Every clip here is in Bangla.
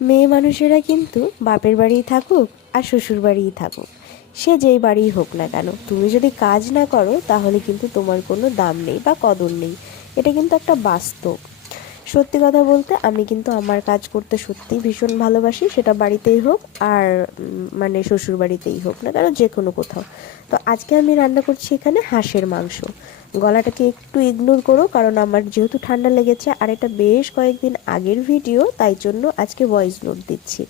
মেয়ে মানুষেরা কিন্তু বাপের বাড়িই থাকুক আর শ্বশুর বাড়িই থাকুক, সে যেই বাড়িই হোক না কেন, তুমি যদি কাজ না করো তাহলে কিন্তু তোমার কোনো দাম নেই বা কদর নেই। এটা কিন্তু একটা বাস্তব। সত্যি কথা বলতে আমি কিন্তু আমার কাজ করতে সত্যিই ভীষণ ভালোবাসি, সেটা বাড়িতেই হোক আর মানে শ্বশুর বাড়িতেই হোক না কেন, যে কোনো কোথাও। তো আজকে আমি রান্না করছি এখানে হাঁসের মাংস। গলাটাকে একটু ইগনোর করো, কারণ আমার যেহেতু ঠান্ডা লেগেছে আর এটা বেশ কয়েকদিন আগের ভিডিও, তাই জন্য আজকে ভয়েস নোট দিচ্ছি।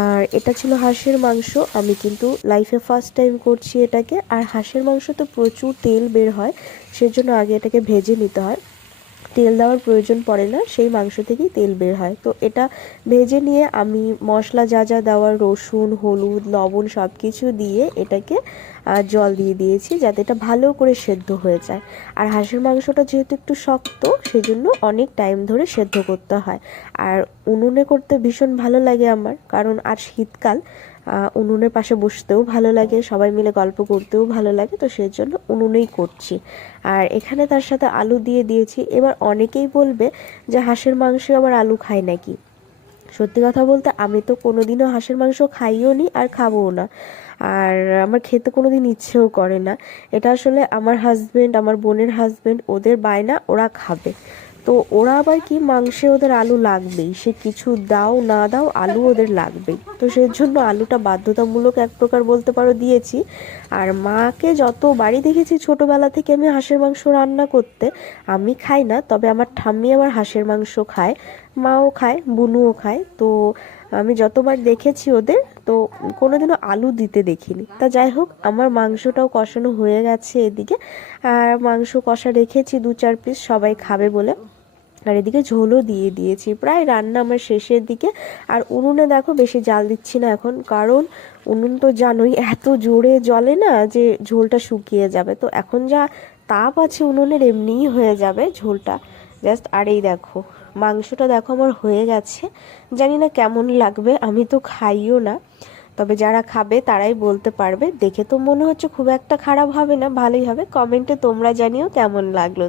আর এটা ছিল হাঁসের মাংস। আমি কিন্তু লাইফে ফার্স্ট টাইম করছি এটাকে। আর হাঁসের মাংস তো প্রচুর তেল বের হয়, সেজন্য আগে এটাকে ভেজে নিতে হয়। তেল দেওয়ার প্রয়োজন পড়ে না, সেই মাংস থেকেই তেল বের হয়। তো এটা ভেজে নিয়ে আমি মশলা যা যা দেওয়ার, রসুন, হলুদ, লবণ সব কিছু দিয়ে এটাকে জল দিয়ে দিয়েছি, যাতে এটা ভালো করে সেদ্ধ হয়ে যায়। আর হাঁসের মাংসটা যেহেতু একটু শক্ত, সেজন্য অনেক টাইম ধরে সেদ্ধ করতে হয়। আর উনুনে করতে ভীষণ ভালো লাগে আমার, কারণ আর শীতকাল, উনুনের পাশে বসতেও ভালো লাগে, সবাই মিলে গল্প করতেও ভালো লাগে, তো সেই জন্য উনুনেই করছি। আর এখানে তার সাথে আলু দিয়ে দিয়েছি। এবার অনেকেই বলবে যে হাঁসের মাংসে আবার আলু খায় নাকি। সত্যি কথা বলতে আমি তো কোনোদিনও হাঁসের মাংস খাইও নি আর খাবোও না। আর আমার খেতে কোনোদিন ইচ্ছেও করে না। এটা আসলে আমার হাজবেন্ড, আমার বোনের হাজবেন্ড, ওদের বায়না, ওরা খাবে। তো ওরা আবার কি, মাংসে ওদের আলু লাগবেই, সে কিছু দাও না দাও আলু ওদের লাগবেই। তো সেই জন্য আলুটা বাধ্যতামূলক এক প্রকার বলতে পারো দিয়েছি। আর মাকে যত বাড়ি দেখেছি ছোটোবেলা থেকে আমি হাঁসের মাংস রান্না করতে, আমি খাই না, তবে আমার ঠাম্মি আবার হাঁসের মাংস খায়, মাও খায়, বুনুও খায়। তো আমি যতবার দেখেছি ওদের, তো কোনোদিনও আলু দিতে দেখিনি। তা যাই হোক, আমার মাংসটাও কষানো হয়ে গেছে এদিকে। আর মাংস কষা রেখেছি 2-4 পিস সবাই খাবে বলে। আর এদিকে ঝোলও দিয়ে দিয়েছি, প্রায় রান্না আমার শেষের দিকে। আর উনুনে দেখো বেশি জাল দিচ্ছি না এখন, কারণ উনুন তো জানোই এত জোরে জ্বলে না যে ঝোলটা শুকিয়ে যাবে। তো এখন যা তাপ আছে উনুনের, এমনিই হয়ে যাবে ঝোলটা জাস্ট। আর এই দেখো মাংসটা দেখো আমার হয়ে গেছে। জানি না কেমন লাগবে, আমি তো খাইও না, তবে যারা খাবে তারাই বলতে পারবে। দেখে তো মনে হচ্ছে খুব একটা খারাপ হবে না, ভালোই হবে। কমেন্টে তোমরা জানিও কেমন লাগলো।